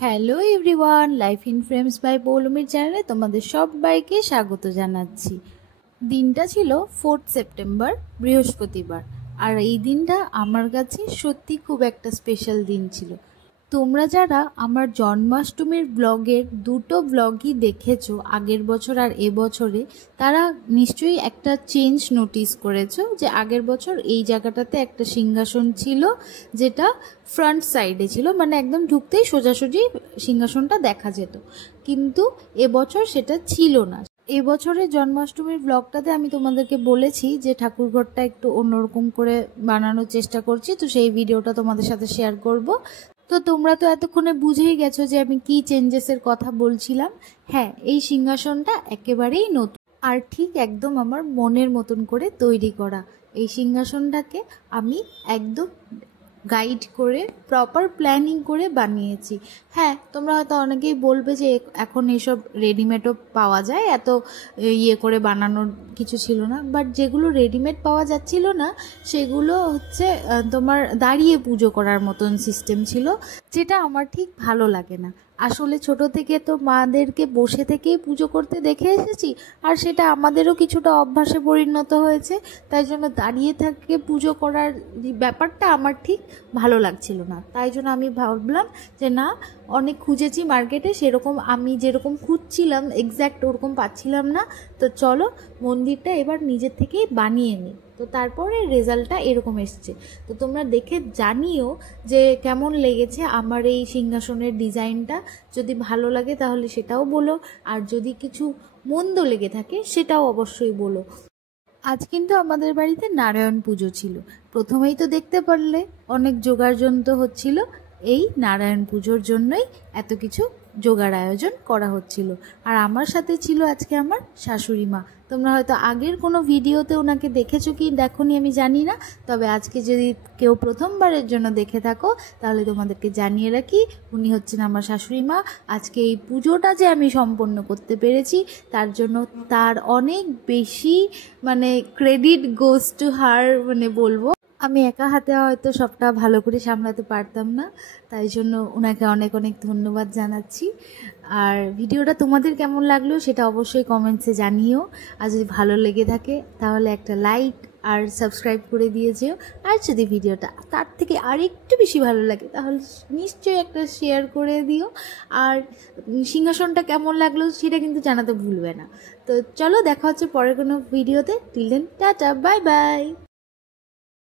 Hello everyone, life in frames by পৌলমীর চ্যানেলে তোমাদের সবাইকে স্বাগত জানাচ্ছি। দিনটা ছিল 4 সেপ্টেম্বর, বৃহস্পতিবার। আর এই দিনটা আমার কাছে সত্যি খুব একটা স্পেশাল দিন ছিল। তোমরা যারা আমার জন্মাষ্টমীর ব্লগের দুটো ব্লগই দেখেছো, আগের বছর আর এবছরে, তারা নিশ্চয়ই একটা চেঞ্জ নোটিস করেছো যে আগের বছর এই জায়গাটাতে একটা সিংহাসন ছিল, যেটা ফ্রন্ট সাইডে ছিল, মানে একদম ঢুকতেই সোজাসুজি সিংহাসনটা দেখা যেত। কিন্তু এবছর সেটা ছিল না। এবছরের জন্মাষ্টমীর ব্লগটাতে আমি তোমাদেরকে বলেছি যে ঠাকুরঘরটা একটু অন্যরকম করে বানানোর চেষ্টা করছি, তো সেই ভিডিওটা তোমাদের সাথে শেয়ার করব। তো তোমরা তো এতক্ষণে বুঝেই গেছো যে আমি কি চেঞ্জেসের কথা বলছিলাম। হ্যাঁ, এই সিংহাসনটা একেবারেই নতুন আর ঠিক একদম আমার মনের মতন করে তৈরি করা। এই সিংহাসনটাকে আমি একদম গাইড করে, প্রপার প্ল্যানিং করে বানিয়েছি। হ্যাঁ, তোমরা হয়তো অনেকেই বলবে যে এখন এসব রেডিমেডও পাওয়া যায়, এত ইয়ে করে বানানোর কিছু ছিল না। বাট যেগুলো রেডিমেড পাওয়া যাচ্ছিল না, সেগুলো হচ্ছে তোমার দাঁড়িয়ে পুজো করার মতন সিস্টেম ছিল, যেটা আমার ঠিক ভালো লাগে না। আসলে ছোট থেকে তো মাদেরকে বসে থেকেই পুজো করতে দেখে এসেছি, আর সেটা আমাদেরও কিছুটা অভ্যাসে পরিণত হয়েছে। তাই জন্য দাঁড়িয়ে থেকে পুজো করার ব্যাপারটা আমার ঠিক ভালো লাগছিল না। তাই জন্য আমি ভাবলাম যে না, অনেক খুঁজেছি মার্কেটে, সেরকম আমি যেরকম খুঁজছিলাম এক্স্যাক্ট ওরকম পাচ্ছিলাম না। তো চলো মন্দিরটা এবার নিজের থেকেই বানিয়ে নিই। তো তারপরে রেজাল্টটা এরকম এসছে। তো তোমরা দেখে জানিও যে কেমন লেগেছে আমার এই সিংহাসনের ডিজাইনটা। যদি ভালো লাগে তাহলে সেটাও বলো, আর যদি কিছু মন্দ লেগে থাকে সেটাও অবশ্যই বলো। আজ কিন্তু আমাদের বাড়িতে নারায়ণ পুজো ছিল। প্রথমেই তো দেখতে পারলে অনেক জোগাড়যন্ত্র হচ্ছিল। এই নারায়ণ পুজোর জন্যই এত কিছু জোগাড় আয়োজন করা হচ্ছিল। আর আমার সাথে ছিল আজকে আমার শাশুড়ি মা। তোমরা হয়তো আগের কোনো ভিডিওতে ওনাকে দেখেছো কি দেখোনি আমি জানি না, তবে আজকে যদি কেউ প্রথমবারের জন্য দেখে থাকো তাহলে তোমাদেরকে জানিয়ে রাখি, উনি হচ্ছেন আমার শাশুড়ি মা। আজকে এই পুজোটা যে আমি সম্পন্ন করতে পেরেছি তার জন্য তার অনেক বেশি ক্রেডিট গোজ টু হার, বলবো। আমি একা হাতে হয়তো সবটা ভালো করে সামলাতে পারতাম না, তাই জন্য ওনাকে অনেক অনেক ধন্যবাদ জানাচ্ছি। আর ভিডিওটা তোমাদের কেমন লাগলো সেটা অবশ্যই কমেন্টসে জানিও। আর যদি ভালো লেগে থাকে তাহলে একটা লাইক আর সাবস্ক্রাইব করে দিয়ে যেও। আর যদি ভিডিওটা তার থেকে আর একটু বেশি ভালো লাগে তাহলে নিশ্চয়ই একটা শেয়ার করে দিও। আর সিংহাসনটা কেমন লাগলো সেটা কিন্তু জানাতে ভুলবে না। তো চলো, দেখা হচ্ছে পরের কোনো ভিডিওতে। Till then, tata, bye by.